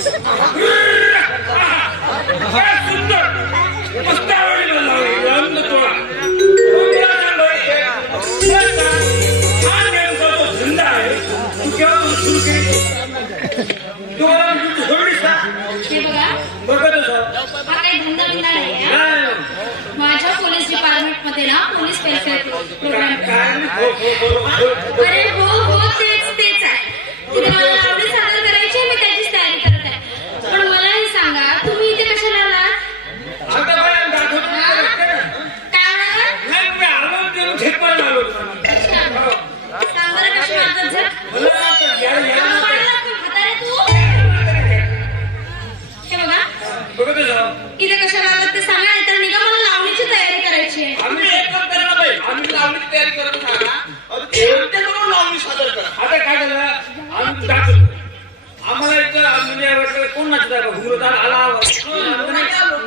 काय सुंदर मस्त आवडलं लावली अंध तोळा हा नेमका तो धंदा आहे तू केव्हा सुरू केली तू सोडलीस का हे बघा बघत होतो हा काही धंदा बिंदा नाही आहे. माझ्या पोलीस डिपार्टमेंट मध्ये ना पोलीस वेलफेअर प्रोग्राम अरे हो तेच आहे तिथे मला लावणी सादर करायची मी त्याचीच तयारी करत आहे पण मला हे सांगा तुम्ही इथे कशाला आलात काय सांग बरं कशी मदत झाली हे बघा इथे कशाला आलात ते सांगा नाही तर निघा मला लावणीची तयारी करायची आहे आम्ही एक काम करा बाई आम्ही लावणीची तयारी करत सांगा लावणी सादर करा आता काय झालं आम्ही दाखवतो आम्हाला एक म्हणजे कोण नाचत आहे घुमरत आला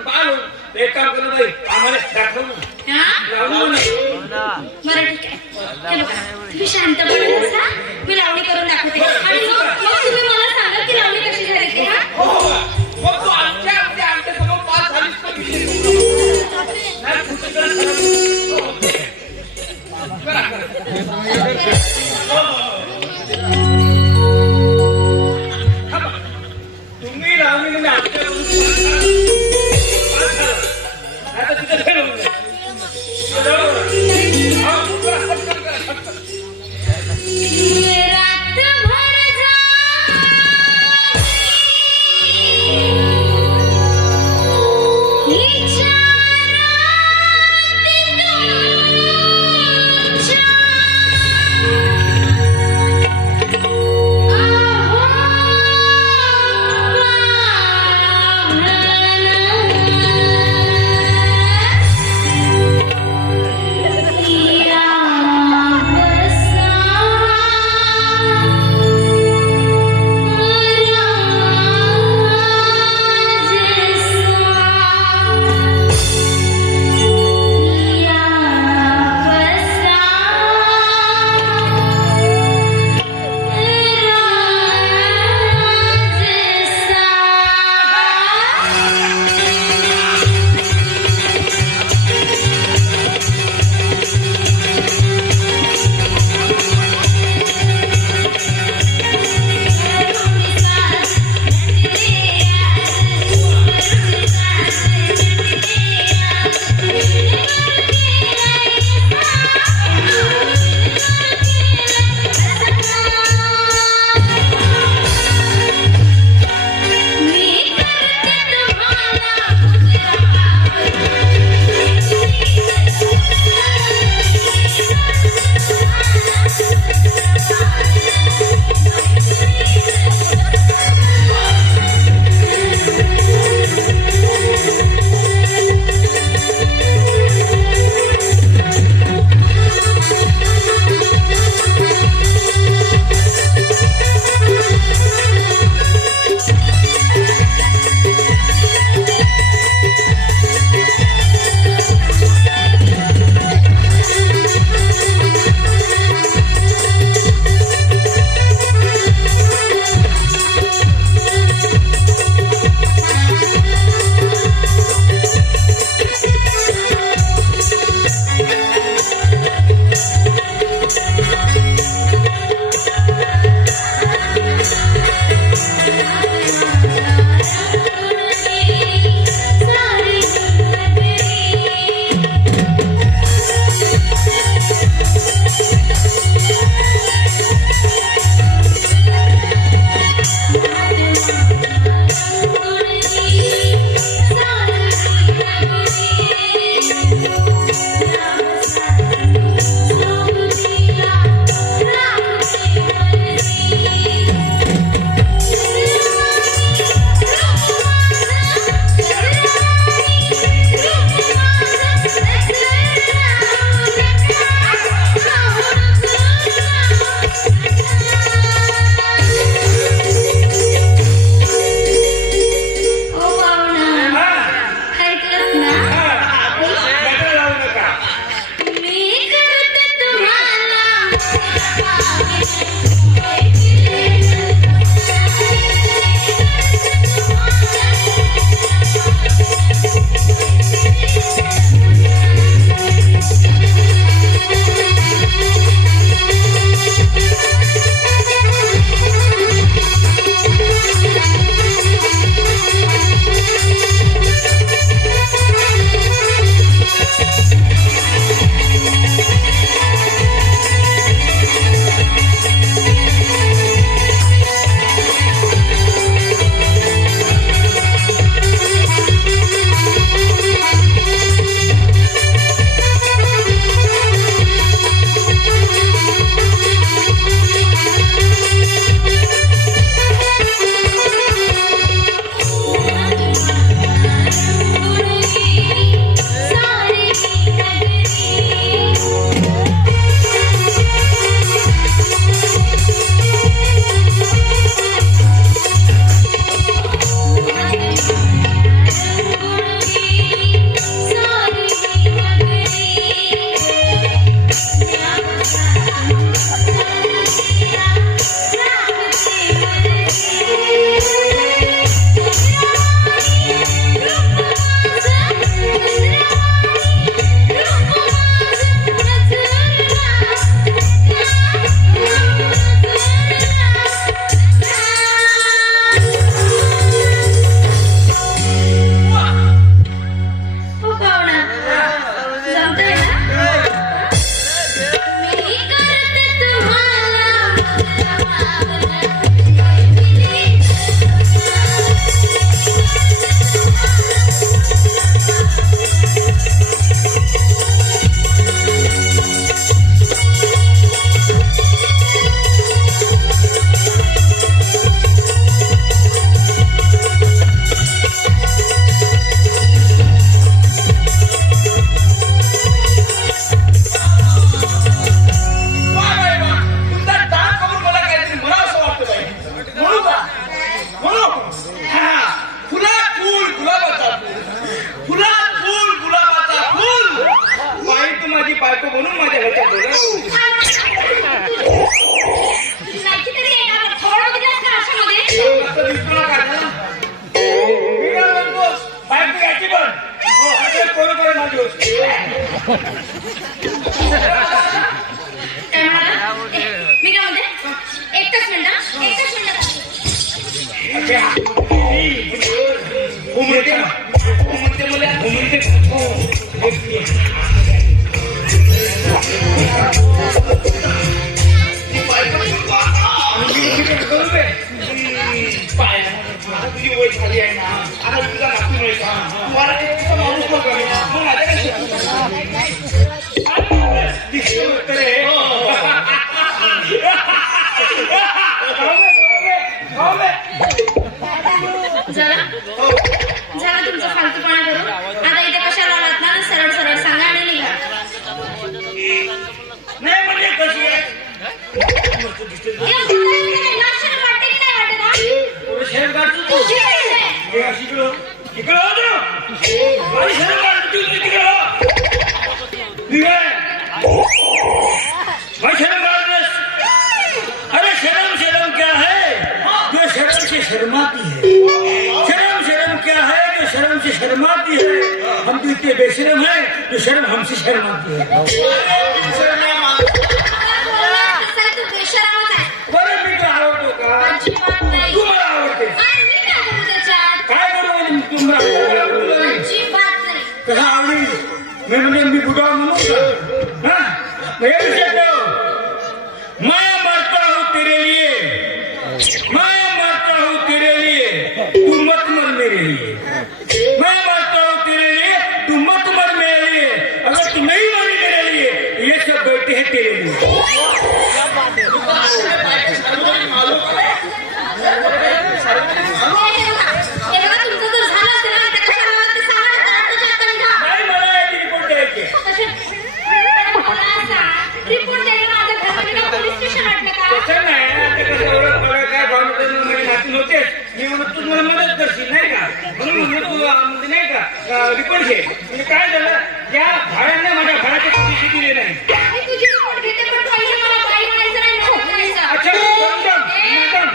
आलो एक काम करू बाई आम्हाला दाखव बरं ठीक आहे हे बघा तुम्ही शांतपणे बसा मी लावणी करून दाखवते आणि मग तुम्ही मला सांगा की लावणी कशी झाली ते मग तू आमच्या समोर पास झालीस तर तुम्ही लावणी आमच्या आता तिथे फेल होऊन रातभर काय म्हणाला? मी काय म्हणते? एकच मिनिट हा. एकच मिनिट. तुझी वय झाली आहे ना, आता तुझा नातू नाही का, मला तिचा माणूस बघा मग माझ्या काय झाला तुमचा फालतूपणा करून. आता इथे कशाला आलात ना, सरळ सरळ सांगा आणि निघा. नाही म्हणजे कशी आहे लाक्षणं वाटते की नाही वाटत हा? थोडं शेअर काढतो तू जे आहे ते. हे अशी इकडं हो तू माझी शेअर काढतो तू तिकडं भाई शर्म काढतोस. अरे शर्म शर्म क्या है जो शर्म से शर्माती है. शर्म शर्म क्या है जो शर्म से शर्माती है. हम तो इतने बेशर्म है जो शर्म हमसे शर्माती है. तू बेशरमच आहे. बरं मी तुला आवडतो का अजिबात नाही. तू मला आवडते आणि मी काय करू त्याच्यात? काय करू तुम्हाला अजिबात नाही. कसा आवडेल मी म्हणजे मी बुडा म्हणू का हा मैं मरता हूँ तेरे लिए मैं मरता हूँ तेरे लिए तू मत मर मेरे लिए. मैं मरता हूँ तेरे लिए तू मत मर मेरे लिए. अगर तू नहीं मरी मेरे लिए ये सब बैठे हैं तेरे लिए. हे बघा, तुमचं जर झालं असेल ना, तर कशाला आलात ते सांगा ना, तर आत्ताच्या आत्ता निघा. नाही मला याची रिपोर्ट द्यायची. मला सांग, रिपोर्ट द्यायला माझ्या घरामध्ये काय पोलीस स्टेशन वाटलं का? तसं नाही आता कसं एवढं मला काय भावना माझी नाती नव्हते. मी म्हणत तू मला मदत करशील नाही का म्हणून म्हणलं तू म्हणजे नाही का रिपोर्ट घे. म्हणजे काय झालं त्या भाड्याने माझ्या घराचे पैसे दिले नाही. मी तुझी रिपोर्ट घेते, पण पहिले मला बाई म्हणायचं नाही, नको म्हणायचं. अच्छा मॅडम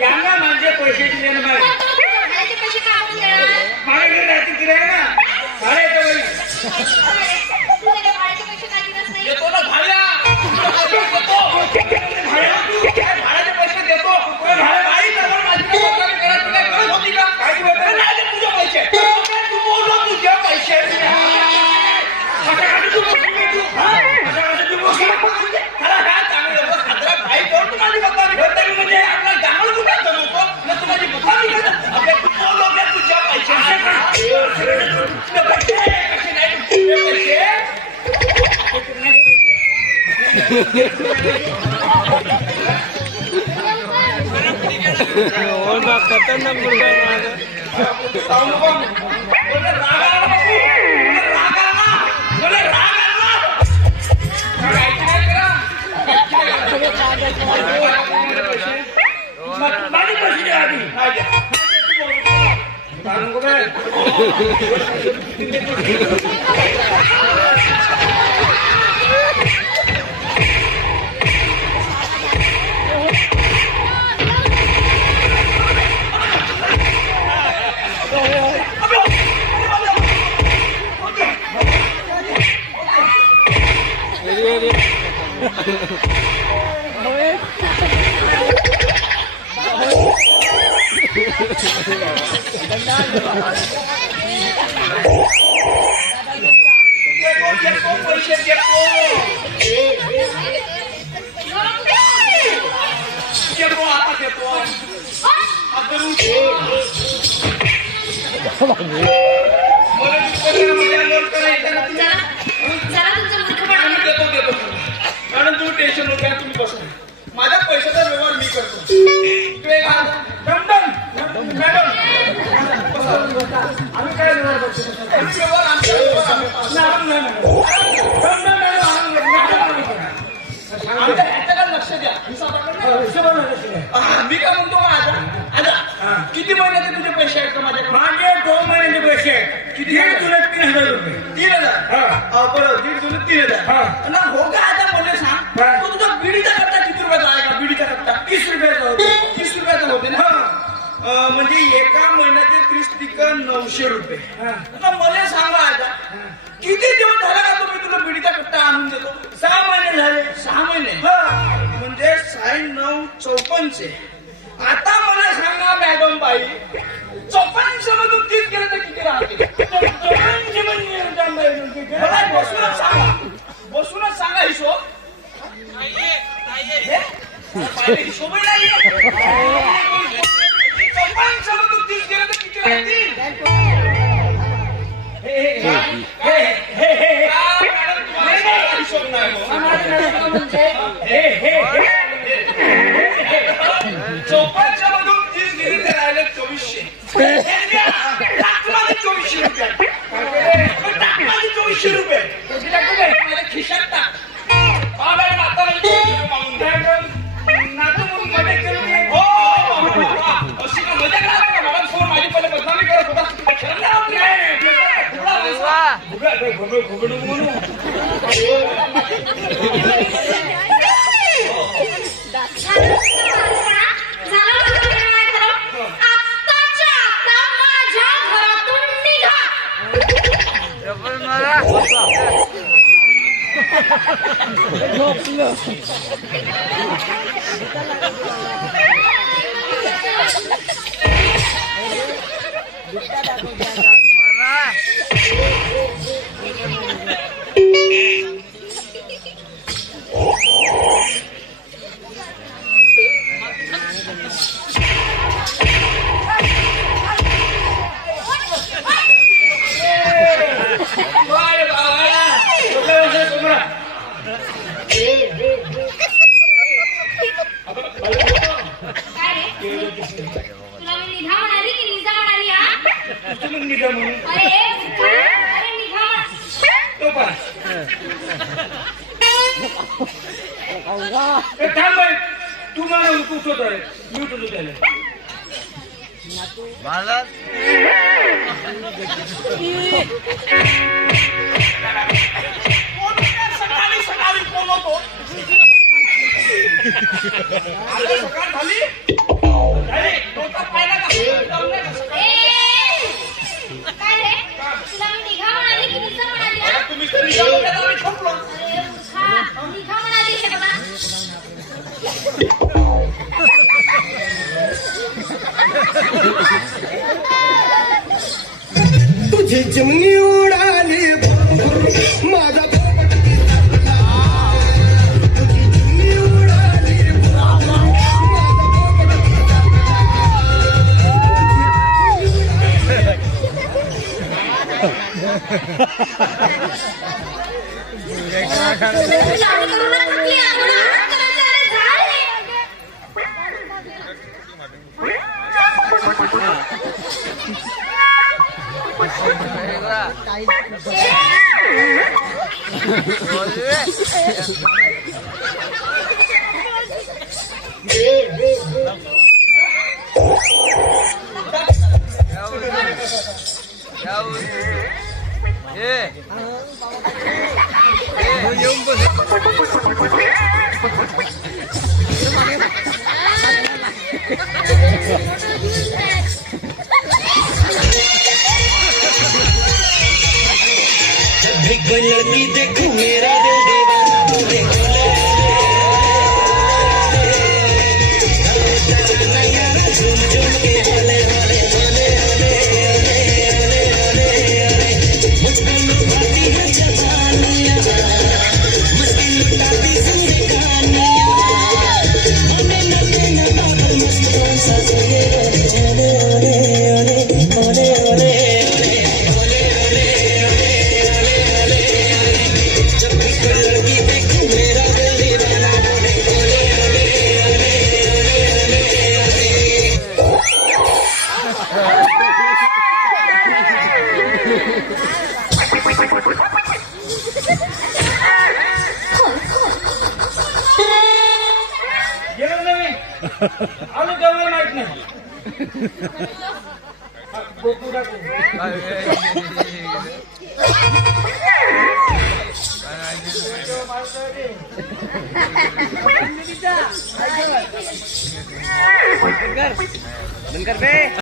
यांना माझे पैसे दिले ना मला पण तो तुझ्या भाड्याचे पैसे का आपण देणार? माझ्याकडे राहतील किराया ना भाड्याचं बाई तू त्याच्या भाड्याचे पैसे का दिलेच नाही? येतो ना भाड्या भाड्याचे पैसे देतो. भाई जवळ माझी वगैरे घरात काय गरज होती का? काही वगैरे नाही दे तुझे पैसे. तू बोललो तुझे पैसे. मला काय चांगलं बस हातला भाई करून तू माझी बदनामी करता मी म्हणजे आपला गाणं कुठे जमवतो ना तू माझी बदनामी करता. अबे तू बोललो ना तुझ्या पैसे. कसे नाही तुझे पैसे. खतरनाक मुलगा आहे माझा. माझी पैसे द्या आधी सांगू काय पैसे देतो आता देतो. मॅडम तुम्ही टेन्शन नको घ्या, तुम्ही बसा. माझ्या पैशाचा व्यवहार मी करतो. मॅडम आम्ही काय व्यवहार करतो व्यवहार आमचा आमच्या ह्याच्याकडे लक्ष द्या. मी काय म्हणतो माझा किती महिन्याचे तुझे पैसे आहेत का माझ्याकडे? माझे 2 महिन्याचे पैसे आहेत. किती? 3,000 रुपये. 3,000 बरं 1,500 हा. 3,000 ना हो का? आता बोलले सांग हा. तो तुझा बिडीचा कट्टा किती रुपयाचा आहे का? बिडीचा कट्टा 30 रुपयाचा होतो. 30 रुपयाचा होते ना. म्हणजे एका महिन्याचे 30 × 900 रुपये. हा. आता मला सांगा आता किती दिवस झाला का तो मी तुला बिडीचा कट्टा आणून देतो? 6 महिने झाले. 6 महिने. हा. म्हणजे 954. आता मला सांगा मॅडम बाई, 54 मधून 30 गेलं तर किती राहते? मला बसूनच सांगा, बसूनच सांगा हिशोब. हे? पहिले हिशोबही नाहीये. 54 मधून 30 गेलं तर किती राहतील? मॅडम, तुम्हाला हिशोब नाही हो. 54 मधून 30 गेले तर राहिले 2400. टाकमध्ये 2400 रुपये. टाकमध्ये 2400 रुपये. माझ्या खिशात टाक. मॅडम आता मागून द्या. नातू म्हणून मजा केली नाही. हो, अशी का मजा करा का मॅडम? समोर माझी पहिले बदनामी करत होता. खरं नाही होत नाही. घोगडू म्हणून आत्ताच्या आता माझ्या घरातून निघा. डबल मारा. तुला मी निघा म्हणाली की निजा म्हणाली? हा, तुम्ही निघा म्हणून अरे निघा. तो पण थांब बाई. तू मला उठवत आहे, मी उठवतो त्याला. मला सकाळी सकाळी बोलवतो. आता सकाळ झाली. अरे, डोका पाहिला का? काय रे? तुला मी निघा म्हणाली की निजा म्हणाली? हा? तुम्ही तरी जाऊन द्या, आम्ही थांबलो. अरे मूर्खा, निघा म्हणाली हे बघा. तुझी चिमणी उडाली माझा तुझी चिमणी उडाली लावणी करू नका की आम्हाला हात करायचा. अरे जा रे. येऊन बस. भी कोई लड़की देखूं मेरा दिल दीवाना तू देखो ले झूम झूम के हले हले हले हले हले हले हले मुझको लुभाती है जवानियां मस्ती लुटाती जिंदगानियां होने न देना पागल मस्त कौन सा ये ओले ओले ओले ओले गेलो नाही आलो तेवढं माहित नाही. बोकू टाकू. बंद कर बे.